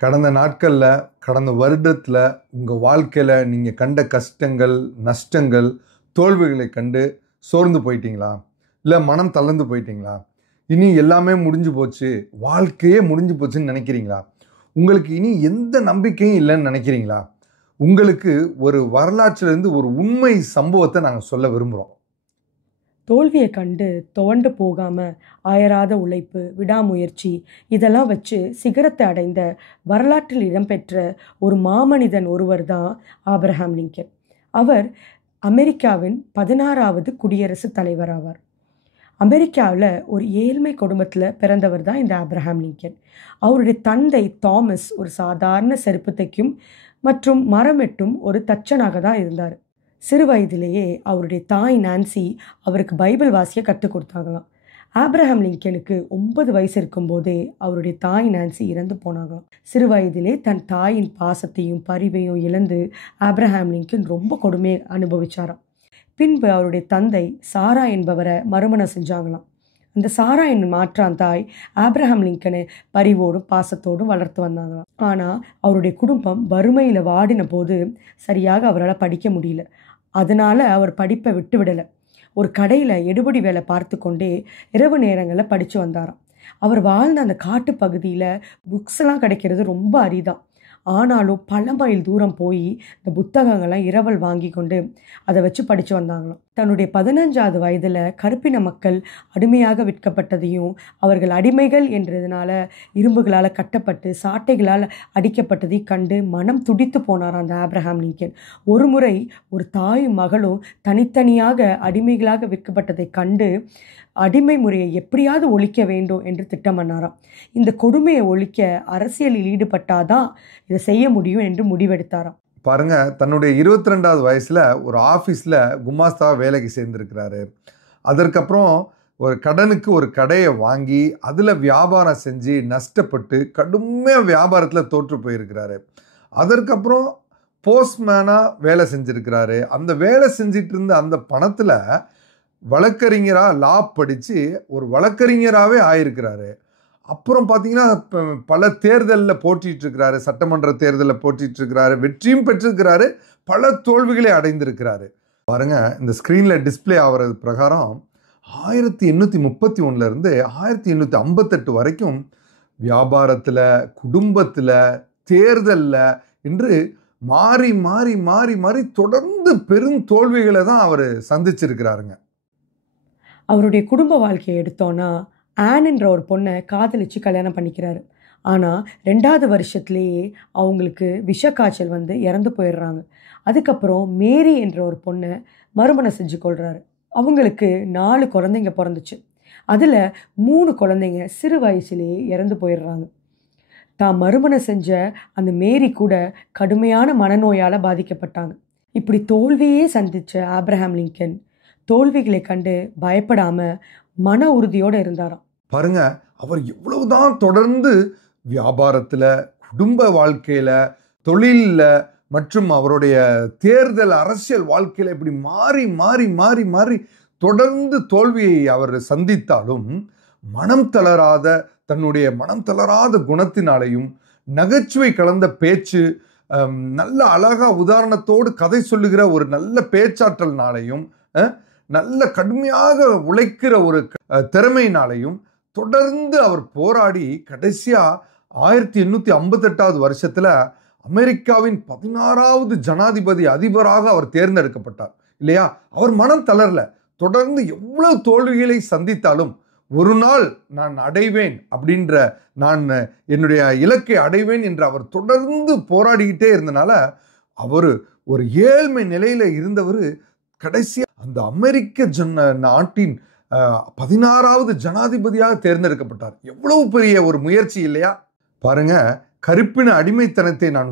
கடந்த நாட்களில், கடந்த வருடத்தில் உங்கள் வாழ்க்கையில் நீங்கள் கண்ட கஷ்டங்கள், நஷ்டங்கள், தோல்விகளை கண்டு சோர்ந்து போயிட்டீங்களா? இல்லை மனம் தளர்ந்து போயிட்டீங்களா? இனி எல்லாமே முடிஞ்சு போச்சு, வாழ்க்கையே முடிஞ்சு போச்சுன்னு நினைக்கிறீங்களா? உங்களுக்கு இனி எந்த நம்பிக்கையும் இல்லைன்னு நினைக்கிறீங்களா? உங்களுக்கு ஒரு வரலாற்றிலிருந்து ஒரு உண்மை சம்பவத்தை நாங்கள் சொல்ல விரும்புகிறோம். தோல்வியை கண்டு துவண்டு போகாம அயராத உழைப்பு, விடாமுயற்சி இதெல்லாம் வச்சு சிகரத்தை அடைந்த வரலாற்றில் இடம்பெற்ற ஒரு மாமனிதன் ஒருவர் தான் ஆபிரகாம் லிங்கன். அவர் அமெரிக்காவின் 16வது குடியரசுத் தலைவர் ஆவார். அமெரிக்காவில் ஒரு ஏழ்மை குடும்பத்தில் பிறந்தவர் தான் இந்த ஆபிரகாம் லிங்கன். அவருடைய தந்தை தாமஸ் ஒரு சாதாரண செருப்பு தைக்கும் மற்றும் மரமெட்டும் ஒரு தச்சனாக தான் இருந்தார். சிறு வயதிலேயே அவருடைய தாய் நான்சி அவருக்கு பைபிள் வாசிக்க கற்றுக் கொடுத்தாங்களாம். ஆபிரகாம் லிங்கனுக்கு 9 வயசு இருக்கும்போதே அவருடைய தாய் நான்சி இறந்து போனாங்களாம். சிறு வயதிலே தன் தாயின் பாசத்தையும் பரிவையும் இழந்து ஆபிரகாம் லிங்கன் ரொம்ப கொடுமையை அனுபவிச்சாராம். பின்பு அவருடைய தந்தை சாரா என்பவரை மறுமணம் செஞ்சாங்களாம். அந்த சாரா என்னும் மாற்றான் தாய் ஆபிரகாம் லிங்கனை பரிவோடும் பாசத்தோடும் வளர்த்து வந்தாங்களாம். ஆனால் அவருடைய குடும்பம் வறுமையில் வாடின போது சரியாக அவரால் படிக்க முடியல. அதனால் அவர் படிப்பை விட்டு விடலை. ஒரு கடையில் எடுபடி வேலை பார்த்து கொண்டே இரவு நேரங்களில் படித்து வந்தாராம். அவர் வாழ்ந்த அந்த காட்டு பகுதியில் புக்ஸ்லாம் கிடைக்கிறது ரொம்ப அரிதான். ஆனாலும் பல மைல் தூரம் போய் இந்த புத்தகங்கள்லாம் இரவல் வாங்கி கொண்டு அதை வச்சு படித்து வந்தாங்களாம். தன்னுடைய 15வது வயதில் கருப்பின மக்கள் அடிமையாக விற்கப்பட்டதையும் அவர்கள் அடிமைகள் என்றதுனால இரும்புகளால் கட்டப்பட்டு சாட்டைகளால் அடிக்கப்பட்டதையும் கண்டு மனம் துடித்து போனார் அந்த ஆபிரகாம் லிங்கன். ஒரு முறை ஒரு தாயும் மகளும் தனித்தனியாக அடிமைகளாக விற்கப்பட்டதை கண்டு அடிமை முறையை எப்படியாவது ஒழிக்க வேண்டும் என்று திட்டம் பண்ணாராம். இந்த கொடுமையை ஒழிக்க அரசியலில் ஈடுபட்டாதான் இதை செய்ய முடியும் என்று முடிவெடுத்தாராம். பாருங்க, தன்னுடைய 22வது வயசுல ஒரு ஆஃபீஸில் குமாஸ்தாவை வேலைக்கு சேர்ந்திருக்கிறாரு. அதற்கப்புறம் ஒரு கடனுக்கு ஒரு கடையை வாங்கி அதில் வியாபாரம் செஞ்சு நஷ்டப்பட்டு கடுமையாக வியாபாரத்தில் தோற்று போயிருக்கிறாரு. அதற்கப்புறம் போஸ்ட்மேனாக வேலை செஞ்சுருக்கிறாரு. அந்த வேலை செஞ்சிட்டு இருந்த அந்த பணத்தில் வழக்கறிஞராக லா படித்து ஒரு வழக்கறிஞராகவே ஆயிருக்கிறாரு. அப்புறம் பார்த்தீங்கன்னா பல தேர்தலில் போட்டிட்டுருக்கிறாரு. சட்டமன்ற தேர்தலில் போட்டிட்டுருக்கிறாரு. வெற்றியும் பெற்றிருக்கிறாரு. பல தோல்விகளை அடைந்திருக்கிறாரு. பாருங்க, இந்த ஸ்க்ரீனில் டிஸ்பிளே ஆகிறது பிரகாரம் 1831 1858 வரைக்கும் வியாபாரத்தில், குடும்பத்தில், தேர்தலில் என்று மாறி மாறி மாறி மாறி தொடர்ந்து பெரும் தோல்விகளை தான் அவர் சந்திச்சிருக்கிறாருங்க. அவருடைய குடும்ப வாழ்க்கையை எடுத்தோன்னா ஆன் என்ற ஒரு பொண்ணை காதலிச்சு கல்யாணம் பண்ணிக்கிறாரு. ஆனால் 2வது வருஷத்துலேயே அவங்களுக்கு விஷக்காய்ச்சல் வந்து இறந்து போயிடுறாங்க. அதுக்கப்புறம் மேரி என்ற ஒரு பொண்ணை மறுமணம் செஞ்சு கொள்கிறாரு. அவங்களுக்கு 4 குழந்தைங்க பிறந்துச்சு. அதில் 3 குழந்தைங்க சிறு வயசுலேயே இறந்து போயிடுறாங்க. தான் மறுமணம் செஞ்ச அந்த மேரி கூட கடுமையான மனநோயால் பாதிக்கப்பட்டாங்க. இப்படி தோல்வியே சந்தித்த ஆபிரகாம் லிங்கன் தோல்விகளை கண்டு பயப்படாமல் மன உறுதியோடு இருந்தாராம். பாருங்க, அவர் எவ்வளவுதான் தொடர்ந்து வியாபாரத்தில், குடும்ப வாழ்க்கையில், தொழிலில் மற்றும் அவருடைய தேர்தல் அரசியல் வாழ்க்கையில் இப்படி மாறி மாறி மாறி மாறி தொடர்ந்து தோல்வியை அவர் சந்தித்தாலும் மனம் தளராத தன்னுடைய மனம் தளராத குணத்தினாலையும் நகைச்சுவை கலந்த பேச்சு, நல்ல அழகா உதாரணத்தோடு கதை சொல்லுகிற ஒரு நல்ல பேச்சாற்றல்னாலையும் நல்ல கடுமையாக உழைக்கிற ஒரு திறமையினாலையும் தொடர்ந்து அவர் போராடி கடைசியா 1858 வருஷத்துல அமெரிக்காவின் 16வது ஜனாதிபதி அதிபராக அவர் தேர்ந்தெடுக்கப்பட்டார். இல்லையா? அவர் மனம் தளரல. தொடர்ந்து எவ்வளவு தோல்விகளை சந்தித்தாலும் ஒரு நாள் நான் அடைவேன் அப்படின்ற, நான் என்னுடைய இலக்கை அடைவேன் என்று அவர் தொடர்ந்து போராடிக்கிட்டே இருந்தனால அவர் ஒரு ஏழ்மை நிலையில இருந்தவர் கடைசியா அந்த அமெரிக்க நாட்டின் 16வது ஜனாதிபதியாக தேர்ந்தெடுக்கப்பட்டார். எவ்வளவு பெரிய ஒரு முயற்சி இல்லையா? பாருங்க, கருப்பின அடிமைத்தனத்தை நான்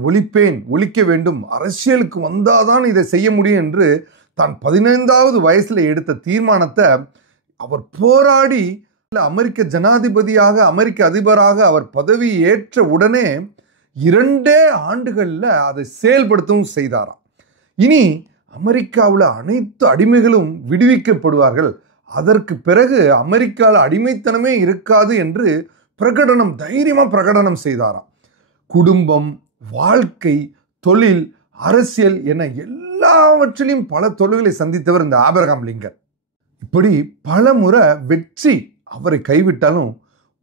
ஒழிக்க வேண்டும், அரசியலுக்கு வந்தாதான் இதை செய்ய முடியும் என்று தான் 15வது வயசுல எடுத்த தீர்மானத்தை அவர் போராடி அமெரிக்க ஜனாதிபதியாக, அமெரிக்க அதிபராக அவர் பதவி ஏற்ற உடனே 2 ஆண்டுகளில் அதை செயல்படுத்தவும் செய்தாராம். இனி அமெரிக்காவில் அனைத்து அடிமைகளும் விடுவிக்கப்படுவார்கள், அதற்கு பிறகு அமெரிக்காவில் அடிமைத்தனமே இருக்காது என்று தைரியமாக பிரகடனம் செய்தாராம். குடும்பம், வாழ்க்கை, தொழில், அரசியல் என எல்லாவற்றிலும் பல தொழில்களை சந்தித்தவர் இந்த ஆபிரகாம் லிங்கன். இப்படி பல முறை வெற்றி அவரை கைவிட்டாலும்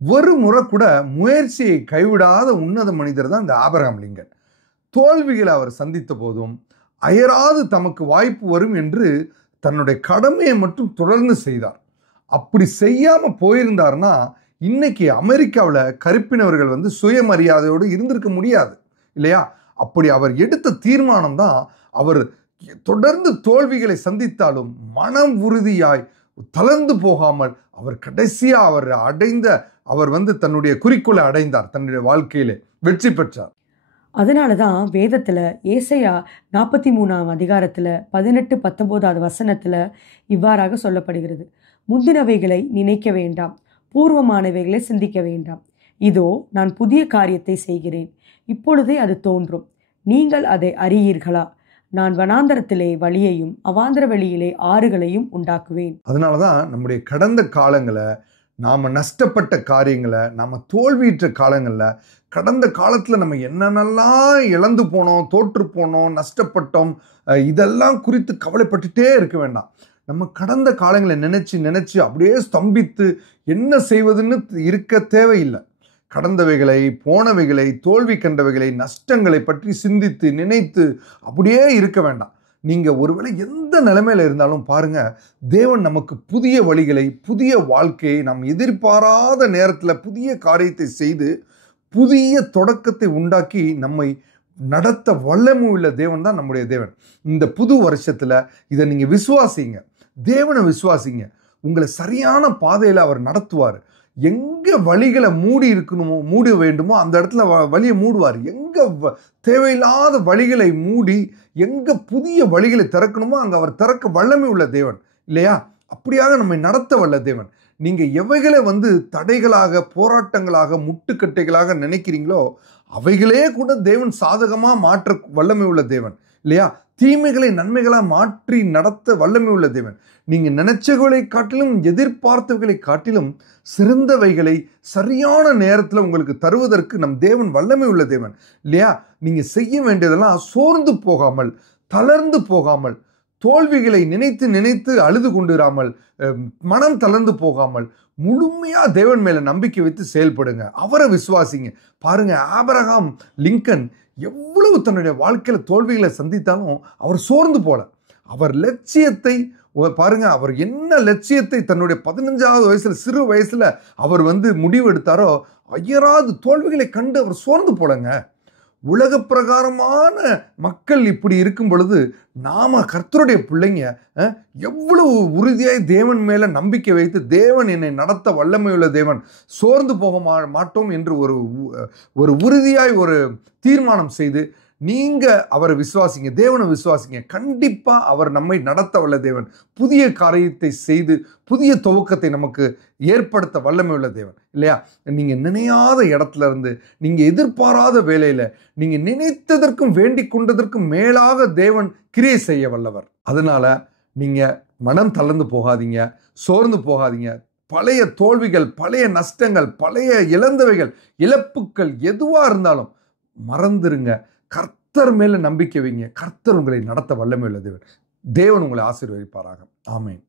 ஒரு முறை கூட முயற்சியை கைவிடாத உன்னத மனிதர் தான் இந்த ஆபிரகாம் லிங்கன். தோல்விகளை அவர் சந்தித்த போதும் அயராது தமக்கு வாய்ப்பு வரும் என்று தன்னுடைய கடமையை மட்டும் தொடர்ந்து செய்தார். அப்படி செய்யாம போயிருந்தார்னா இன்னைக்கு அமெரிக்காவில் கருப்பினவர்கள் சுயமரியாதையோடு இருந்திருக்க முடியாது இல்லையா? அப்படி அவர் எடுத்த தீர்மானம் தான் அவர் தொடர்ந்து தோல்விகளை சந்தித்தாலும் மனம் உறுதியாய் தளர்ந்து போகாமல் அவர் கடைசியா அவர் தன்னுடைய குறிக்கோளை அடைந்தார். தன்னுடைய வாழ்க்கையிலே வெற்றி பெற்றார். அதனால தான் வேதத்தில் ஏசாயா 43ஆம் அதிகாரத்தில் 18-19 வசனத்தில் இவ்வாறாக சொல்லப்படுகிறது. முந்தினவைகளை நினைக்க வேண்டாம், பூர்வமானவைகளை சிந்திக்க வேண்டாம். இதோ நான் புதிய காரியத்தை செய்கிறேன், இப்பொழுதே அது தோன்றும், நீங்கள் அதை அறியீர்களா? நான் வனாந்தரத்திலே வழியையும் அவாந்தர வெளியிலே ஆறுகளையும் உண்டாக்குவேன். அதனால தான் நம்முடைய கடந்த காலங்களை, நாம் நஷ்டப்பட்ட காரியங்களை, நாம் தோல்வியுற்ற காலங்களில், கடந்த காலத்தில் நம்ம என்னென்னலாம் இழந்து போனோம், தோற்று போனோம், நஷ்டப்பட்டோம், இதெல்லாம் குறித்து கவலைப்பட்டுட்டே இருக்க வேண்டாம். நம்ம கடந்த காலங்களை நினைச்சு அப்படியே ஸ்தம்பித்து என்ன செய்வதுன்னு இருக்க தேவையில்லை. கடந்தவைகளை, போனவைகளை, தோல்வி கண்டவைகளை, நஷ்டங்களை பற்றி சிந்தித்து நினைத்து அப்படியே இருக்க வேண்டாம். நீங்கள் ஒருவேளை எந்த நிலைமையில இருந்தாலும் பாருங்க, தேவன் நமக்கு புதிய வழிகளை, புதிய வாழ்க்கையை, நாம் எதிர்பாராத நேரத்தில் புதிய காரியத்தை செய்து புதிய தொடக்கத்தை உண்டாக்கி நம்மை நடத்த வல்லமை உள்ள தேவன் தான் நம்முடைய தேவன். இந்த புது வருஷத்துல இதை நீங்க விசுவாசிங்க, தேவனை விசுவாசிங்க. உங்களை சரியான பாதையில அவர் நடத்துவார். எங்க வழிகளை மூடி வேண்டுமோ அந்த இடத்துல வழியை மூடுவார். எங்க தேவையில்லாத வழிகளை மூடி எங்க புதிய வழிகளை திறக்கணுமோ அங்க அவர் திறக்க வல்லமை உள்ள தேவன் இல்லையா? அப்படியாக நம்மை நடத்த வல்ல தேவன். நீங்க எவைகளை தடைகளாக, போராட்டங்களாக, முட்டுக்கட்டைகளாக நினைக்கிறீங்களோ அவைகளே கூட தேவன் சாதகமா மாற்ற வல்லமை உள்ள தேவன் இல்லையா? தீமைகளை நன்மைகளாக மாற்றி நடத்த வல்லமை உள்ள தேவன். நீங்க நினைச்சவைகளை காட்டிலும், எதிர்பார்த்தவைகளை காட்டிலும் சிறந்தவைகளை சரியான நேரத்தில் உங்களுக்கு தருவதற்கு நம் தேவன் வல்லமை உள்ள தேவன் இல்லையா? நீங்க செய்ய வேண்டியதெல்லாம் சோர்ந்து போகாமல், தளர்ந்து போகாமல், தோல்விகளை நினைத்து நினைத்து அழுது கொண்டிராமல், மனம் தளர்ந்து போகாமல் முழுமையா தேவன் மேல நம்பிக்கை வைத்து செயல்படுங்க. அவரை விசுவாசிங்க. பாருங்க, ஆபிரகாம் லிங்கன் எவ்வளவு தன்னுடைய வாழ்க்கையில தோல்விகளை சந்தித்தாலும் அவர் சோர்ந்து போல. அவர் லட்சியத்தை பாருங்க, அவர் என்ன லட்சியத்தை தன்னுடைய 15வது வயசுல, சிறு வயசுல அவர் முடிவு எடுத்தாரோ, அயராது தோல்விகளை கண்டு அவர் சோர்ந்து போலங்க. உலக பிரகாரமான மக்கள் இப்படி இருக்கும் பொழுது நாம கர்த்தருடைய பிள்ளைங்க எவ்வளவு உறுதியாய் தேவன் மேல நம்பிக்கை வைத்து, தேவன் என்னை நடத்த வல்லமையுள்ள தேவன், சோர்ந்து போக மாட்டோம் என்று ஒரு உறுதியாய் ஒரு தீர்மானம் செய்து நீங்க அவரை விசுவாசிங்க, தேவனை விசுவாசிங்க. கண்டிப்பா அவர் நம்மை நடத்த வல்ல தேவன். புதிய காரியத்தை செய்து புதிய துவக்கத்தை நமக்கு ஏற்படுத்த வல்லமை உள்ள தேவன் இல்லையா? நீங்க நினையாத இடத்துல இருந்து, நீங்க எதிர்பாராத வேலையில, நீங்க நினைத்ததற்கும் வேண்டிக் கொண்டதற்கும் மேலாக தேவன் கிரியை செய்ய வல்லவர். அதனால நீங்க மனம் தளர்ந்து போகாதீங்க, சோர்ந்து போகாதீங்க. பழைய தோல்விகள், பழைய நஷ்டங்கள், பழைய இழந்தவைகள், இழப்புக்கள் எதுவா இருந்தாலும் மறந்துருங்க. கர்த்தர் மேல நம்பிக்கை வைங்க. கர்த்தர் உங்களை நடத்த வல்லமை உள்ள தேவன். தேவன் உங்களை ஆசீர்வதிப்பாராக. ஆமென்.